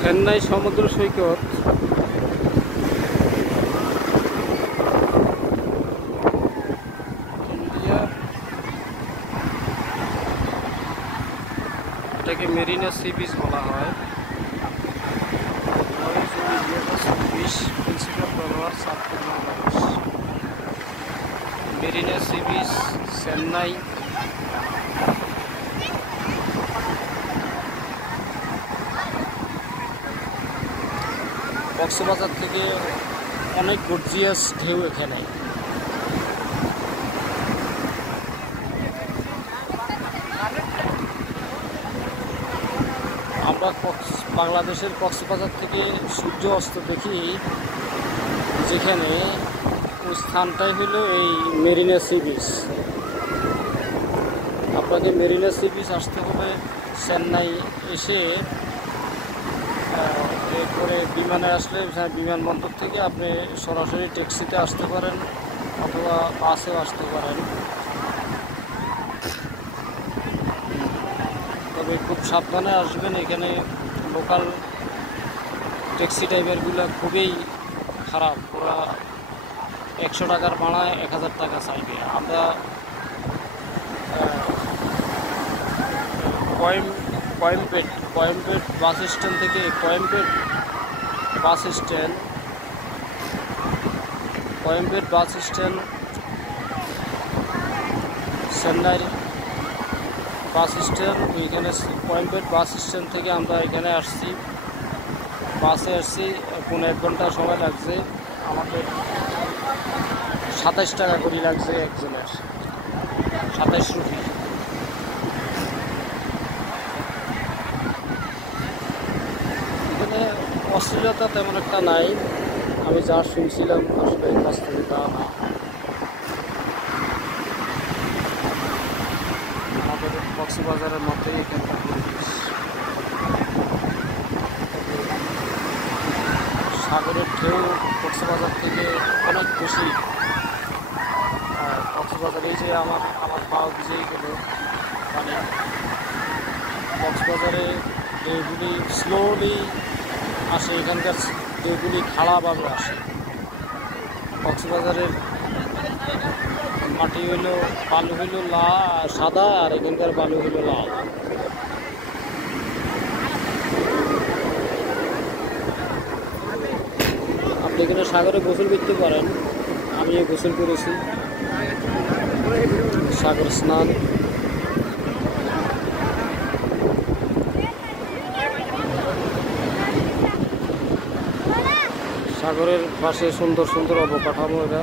চেন্নাই সমুদ্র সৈকত এটাকে Marina sea beach বলা হয়। Marina sea beach Chennai. কক্সবাজার থেকে অনেক গর্জিয়াস ঢেউ এখানে। আমরা বাংলাদেশের কক্সবাজার থেকে সূর্য অস্ত দেখি, যেখানে ওই স্থানটাই হলো এই মেরিনা সি বিচ। আপনাকে মেরিনা সি বিচ আসতে হবে চেন্নাই এসে, এরপরে বিমানে আসলে বিমানবন্দর থেকে আপনি সরাসরি ট্যাক্সিতে আসতে পারেন অথবা বাসেও আসতে পারেন। তবে খুব সাবধানে আসবেন, এখানে লোকাল ট্যাক্সি ড্রাইভারগুলো খুবই খারাপ। ওরা 100 টাকার ভাড়ায় 1000 টাকা চাইবে। আমরা কোয়েম্পেট বাস স্ট্যান্ড থেকে কোয়েম্পেট বাস স্ট্যান্ড চেন্নাইয়ের বাস স্ট্যান্ড, ওইখানে কোয়েম্পেট বাস স্ট্যান্ড থেকে আমরা এখানে আসছি, বাসে আসছি। 1.5 ঘন্টা সময় লাগছে। আমাদের 27 টাকা করে লাগছে একজনের, 27 রুপি। এখানে অশ্লীলতা তেমন একটা নাই, আমি যা শুনছিলাম আসলে বাস্তবিকতা না। আমাদের কক্সবাজারের মতোই এখানকার পরিবেশ। সাগরের ঢেউ কক্সবাজার থেকে অনেক বেশি। কক্সবাজার এই যে আমার পা ভিজেই গেল, মানে কক্সবাজারে ঢেউগুলি স্লোলি আসে, এখানকার ঢেউগুলি খাড়াভাবে আসে। কক্সবাজারের মাটি হইল, বালু হইল সাদা, আর এখানকার বালু হইল লাল। আপনি এখানে সাগরে গোসল করতে পারেন, আমি গোসল করেছি, সাগর স্নান। সাগরের পাশে সুন্দর সুন্দর অবকাঠামো এটা।